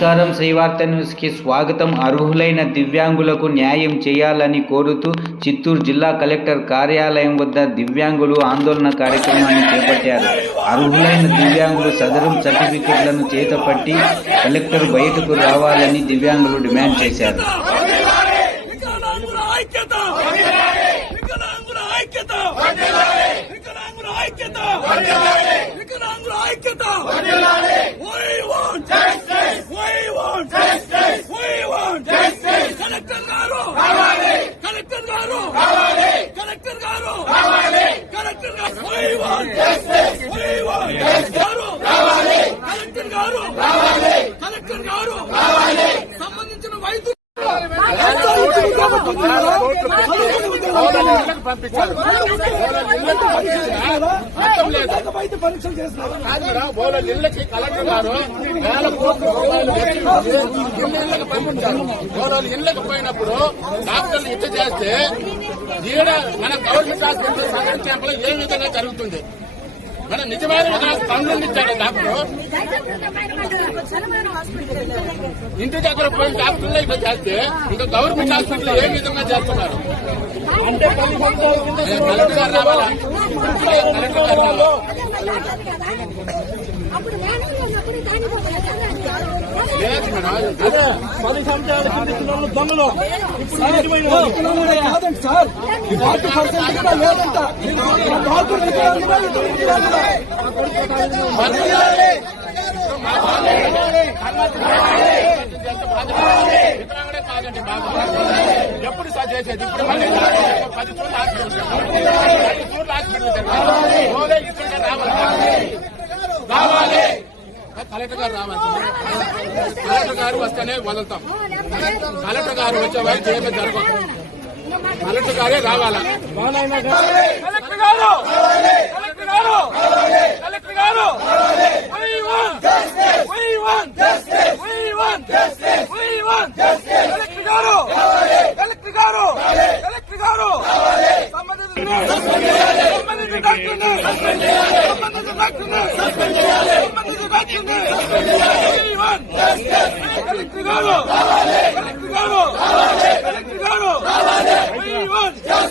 నమస్కారం. శ్రీవార్త న్యూస్ కి స్వాగతం. అర్హులైన దివ్యాంగులకు న్యాయం చేయాలని కోరుతూ చిత్తూరు జిల్లా కలెక్టర్ కార్యాలయం వద్ద దివ్యాంగులు ఆందోళన కార్యక్రమాన్ని చేపట్టారు. అర్హులైన దివ్యాంగులు సదరం సర్టిఫికెట్లను చేతపట్టి కలెక్టర్ బయటకు రావాలని దివ్యాంగులు డిమాండ్ చేశారు. సంబంధించిన వైద్యులు పంపించారు. పరీక్షలు చేస్తున్నారు. ఇళ్ళకి కలెక్టర్ గారు వేల కోట్ల రూపాయలు ఇళ్ళకి పంపించారు. ఇళ్ళకి పోయినప్పుడు డాక్టర్లు ఇచ్చ చేస్తే ఈడ మన గవర్నమెంట్ హాస్పిటల్ సదరన్ క్యాంపులో ఏ విధంగా జరుగుతుంది? మన నిజమైన పనులు ఇచ్చాడు డాక్టర్. ఇంటి దగ్గర పోయిన డాక్టర్లు ఇట్లా చేస్తే ఇంకా గవర్నమెంట్ హాస్పిటల్ ఏ విధంగా చేస్తున్నారు అంటే కలెక్టర్ గారు రావాలా? కలెక్టర్ గారు రావాలా? లేదు మేడం, అదే 10 సంవత్సరాల కింద దొంగలు కాదండి సార్. 40% కూడా లేదంట. ఎప్పుడు సార్ చేసేది? ఇప్పుడు మళ్ళీ 10 చోట్ల హాస్పిటల్ రావాలి. కలెక్టర్ గారు రావాలి. కలెక్టర్ గారు వస్తేనే వదులుతాం. కలెక్టర్ గారు వచ్చే వాళ్ళు చేయమే జరగదు. కలెక్టర్ గారే రావాలా? కలెక్టర్ గారు కలెక్టర్ గారు కలెక్టర్ గారు కలెక్టర్ గారు కలెక్టర్ గారు కలెక్టర్ గారు సంబంధిత డాక్టర్ని కలెక్టర్ గారు కలెక్టర్ గారు కలెక్టర్ గారు